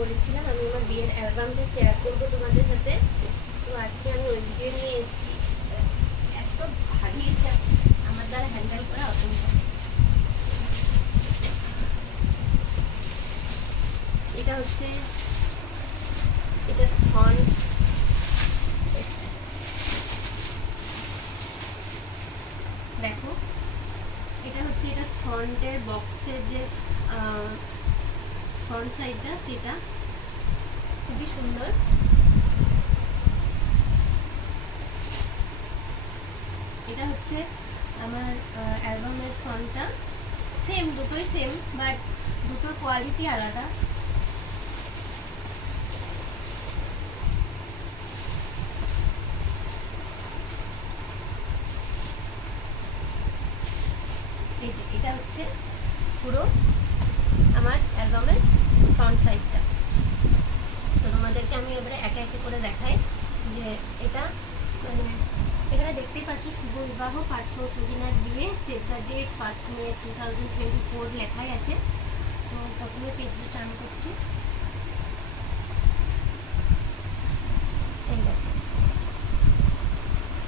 বলেছিলাম আমি আমার বিয়ের অ্যালবামটা শেয়ার করবো তোমাদের সাথে। তো আজকে আমি ওই ভিডিও নিয়ে এসেছি। এত ভারী এটা আমার দ্বারা হ্যান্ডেল করা অসম্ভব। এটা হচ্ছে এটা ফন্ট, দেখো এটা হচ্ছে এটা ফ্রন্টের বক্সের যে ফ্রন্ট সাইডটা সেটা খুবই সুন্দর। এটা হচ্ছে আমার অ্যালবামের ফ্রন্টটা, সেম দুটোই সেম, বাট দুটোর কোয়ালিটি আলাদা। এই যে এটা হচ্ছে পুরো আমার অ্যালবামের ফ্রন্ট সাইডটা। তো তোমাদেরকে আমি এবারে একে একে করে দেখাই যে এটা মানে এখানে দেখতেই পাচ্ছ শুভ বিবাহ পার্থ প্রবীণার বিয়ে, সেভ দ্য ডেট 1 মে 2024 লেখাই আছে। তো প্রথমে পেজটা টার্ন করছি। এই দেখো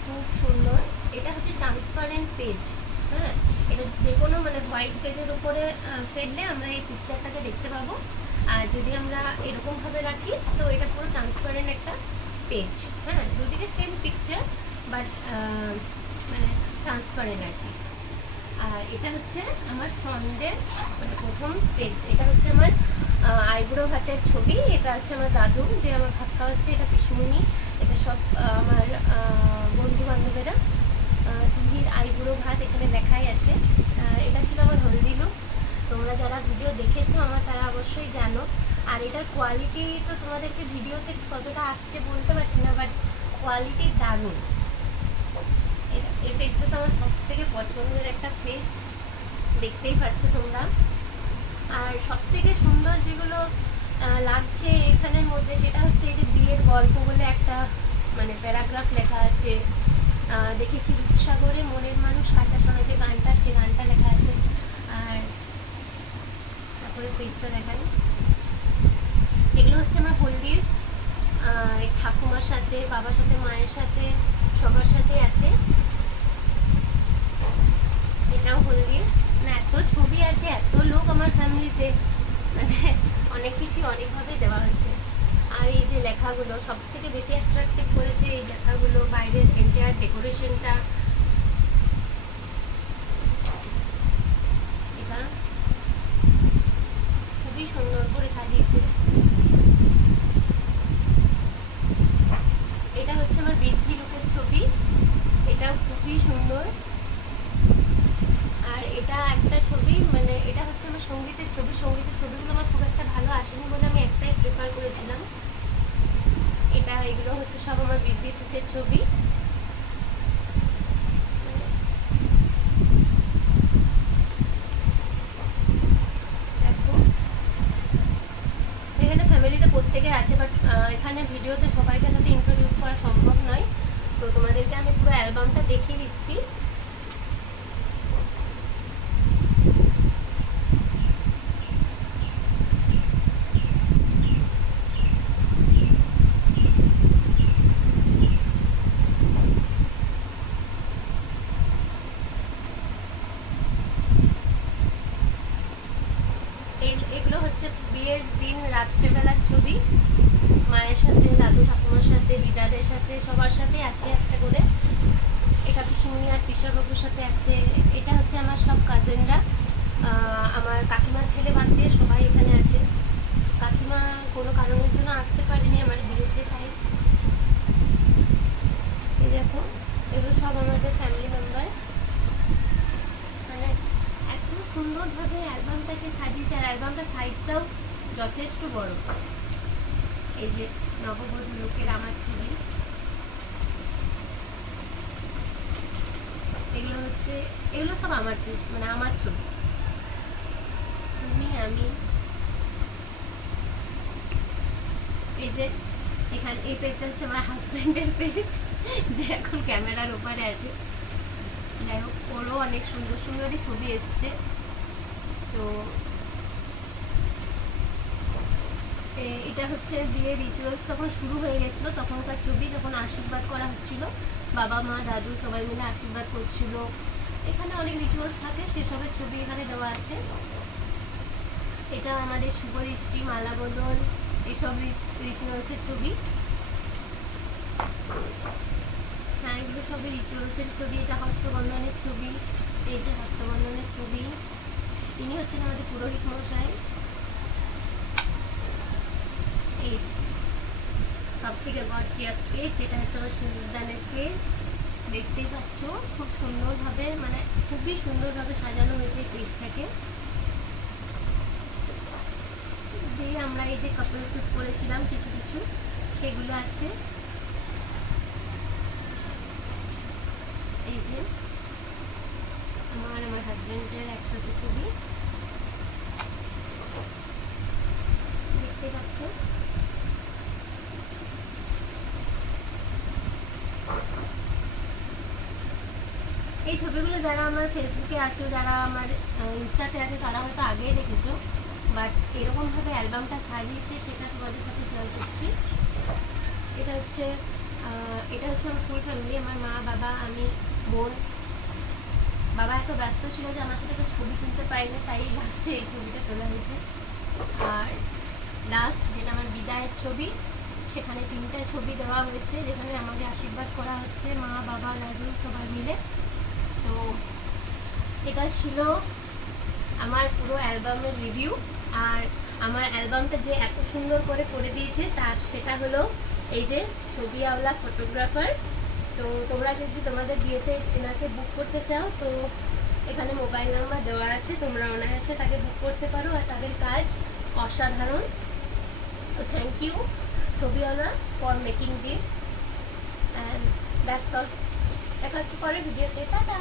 খুব সুন্দর। এটা হচ্ছে ট্রান্সপারেন্ট পেজ। হ্যাঁ, এটা যে কোনো মানে হোয়াইট পেজের উপরে ফেললে আমরা এই পিকচারটাকে দেখতে পাবো। আর যদি আমরা এরকমভাবে রাখি তো এটা পুরো ট্রান্সপারেন্ট একটা পেজ। হ্যাঁ, দুদিকে সেম পিকচার বাট মানে ট্রান্সপারেন্ট আর কি। আর এটা হচ্ছে আমার ফ্রন্টের মানে প্রথম পেজ। এটা হচ্ছে আমার আইবুড়ো ভাতের ছবি। এটা হচ্ছে আমার দাদু যে আমার ভাত খাওয়াচ্ছে, এটা পিসমুনি, এটা সব আমার বন্ধু বান্ধবেরা। টিভির আইবুড়ো ভাত এখানে দেখাই আছে। এটা ছিল আমার হলদি লুক। তোমরা যারা ভিডিও দেখেছো আমার তারা অবশ্যই জানো। আর এটার কোয়ালিটি তো তোমাদেরকে ভিডিওতে কতটা আসছে বলতে পারছি না, বাট কোয়ালিটি দারুণ। এই পেজটা তো আমার সব থেকে পছন্দের একটা পেজ, দেখতেই পাচ্ছ তোমরা। আর সব থেকে সুন্দর যেগুলো লাগছে এখানের মধ্যে সেটা হচ্ছে এই যে বিয়ের গল্প বলে একটা মানে প্যারাগ্রাফ লেখা আছে। দেখেছি রূপসাগরে মনের মানুষ কাঁচা সোনা যে গানটা, সে গানটা লেখা আছে। আর তারপরে পেজটা দেখাই। এগুলো হচ্ছে আমার হলদির ঠাকুমার সাথে, বাবার সাথে, মায়ের সাথে, সবার সাথে আছে। এটাও হলদির। না এত ছবি আছে, এত লোক আমার ফ্যামিলিতে, মানে অনেক কিছু অনেকভাবে দেওয়া হচ্ছে। আর এই যে লেখাগুলো সব থেকে বেশি অ্যাট্রাক্টিভ করেছে এই লেখাগুলো, বাইরের এন্টায়ার ডেকোরেশনটা। এটা খুবই সুন্দর করে সাজিয়েছে। এটা হচ্ছে আমার বৃদ্ধি লুকের ছবি, এটাও খুবই সুন্দর। আর এটা একটা ছবি মানে এটা হচ্ছে আমার সঙ্গীতের ছবি। সঙ্গীতের ছবিগুলো আমার খুব একটা ভালো আসেনি বলে আমি একটাই প্রেফার করেছিলাম। এটা এগুলো হচ্ছে সব আমার বৃদ্ধি শ্যুটের ছবি। দেখো এখানে ফ্যামিলিতে প্রত্যেকের আছে, বাট এখানে ভিডিওতে সবাইকে সাথে ইন্ট্রোডিউস করা সম্ভব নয়। তো তোমাদেরকে আমি পুরো অ্যালবামটা দেখিয়ে দিচ্ছি। এগুলো হচ্ছে বিয়ের দিন রাত্রেবেলার ছবি, মায়ের সাথে, দাদু ঠাকুমার সাথে, দিদাদের সাথে, সবার সাথে আছে একটা করে। এটা পিসমুনি আর পিসাবাবুর সাথে আছে। এটা হচ্ছে আমার সব কাজিনরা, আমার কাকিমার ছেলে বাদ দিয়ে সবাই এখানে আছে। কাকিমা কোনো কারণের জন্য আসতে পারেনি আমার বিয়েতে, তাই এই দেখো এগুলো সব আমাদের ফ্যামিলি মেম্বার। মানে এত সুন্দরভাবে অ্যালবামটাকে সাজিয়েছে, আর অ্যালবামটার সাইজটাও যথেষ্ট বড়। এই যে নববধূ লোকের আমার ছবি, এগুলো হচ্ছে এগুলো সব আমার পেজ, মানে আমার ছবি, তুমি আমি। এই যে এখানে এই পেজটা হচ্ছে আমার হাজব্যান্ডের পেজ, যে এখন ক্যামেরার ওপারে আছে। যাই হোক, ওরও অনেক সুন্দর সুন্দরই ছবি এসছে। তো এটা হচ্ছে বিয়ে রিচুয়ালস তখন শুরু হয়ে গেছিলো, তখনকার ছবি, যখন আশীর্বাদ করা হচ্ছিল, বাবা মা দাদু সবাই মিলে আশীর্বাদ করছিল। এখানে অনেক রিচুয়ালস থাকে, সেসবের ছবি এখানে দেওয়া আছে। এটা আমাদের শুভ দৃষ্টি, মালা বদল, এইসব রিচুয়ালসের ছবি। হ্যাঁ, এগুলো সবই রিচুয়ালসের ছবি। এটা হস্তবন্ধনের ছবি, এই যে হস্তবন্ধনের ছবি। ইনি হচ্ছেন আমাদের পুরোহিত মশাই। এই সব থেকে গর্জিয়াস পেজ, যেটা হচ্ছে আমার সিঁদুরদানের পেজ। দেখতেই পাচ্ছ খুব সুন্দরভাবে, মানে খুবই সুন্দরভাবে সাজানো হয়েছে এই পেজটাকে দিয়ে। আমরা এই যে কাপল শ্যুট করেছিলাম কিছু কিছু, সেগুলো আছে। এই যে আমার হাজবেন্ডের একসাথে ছবি দেখতে পাচ্ছ। এই ছবিগুলো যারা আমার ফেসবুকে আছো, যারা আমার ইনস্টাতে আছে, তারা হয়তো আগেই দেখেছো, বাট এরকমভাবে অ্যালবামটা সাজিয়েছে সেটা তোমাদের সাথে শেয়ার করছি। এটা হচ্ছে আমার ফুল ফ্যামিলি, আমার মা, বাবা, আমি, বোন। বাবা এত ব্যস্ত ছিল যে আমার সাথে একটা ছবি তুলতে পারিনি, তাই লাস্টে এই ছবিটা তোলা হয়েছে। আর লাস্ট যেটা আমার বিদায়ের ছবি, সেখানে 3টা ছবি দেওয়া হয়েছে, যেখানে আমাকে আশীর্বাদ করা হচ্ছে মা, বাবা, দাদু সবাই মিলে। তো এটা ছিল আমার পুরো অ্যালবামের রিভিউ। আর আমার অ্যালবামটা যে এত সুন্দর করে দিয়েছে, তার সেটা হলো এই যে ছবি আওলা ফটোগ্রাফার। তো তোমরা যদি তোমাদের বিয়েতে এনাকে বুক করতে চাও, তো এখানে মোবাইল নাম্বার দেওয়া আছে, তোমরা অনায়াসে তাকে বুক করতে পারো। আর তাদের কাজ অসাধারণ। তো thank you Chhobiwala for making this, and that's all. দেখা হচ্ছে পরের ভিডিওতে। টাটা।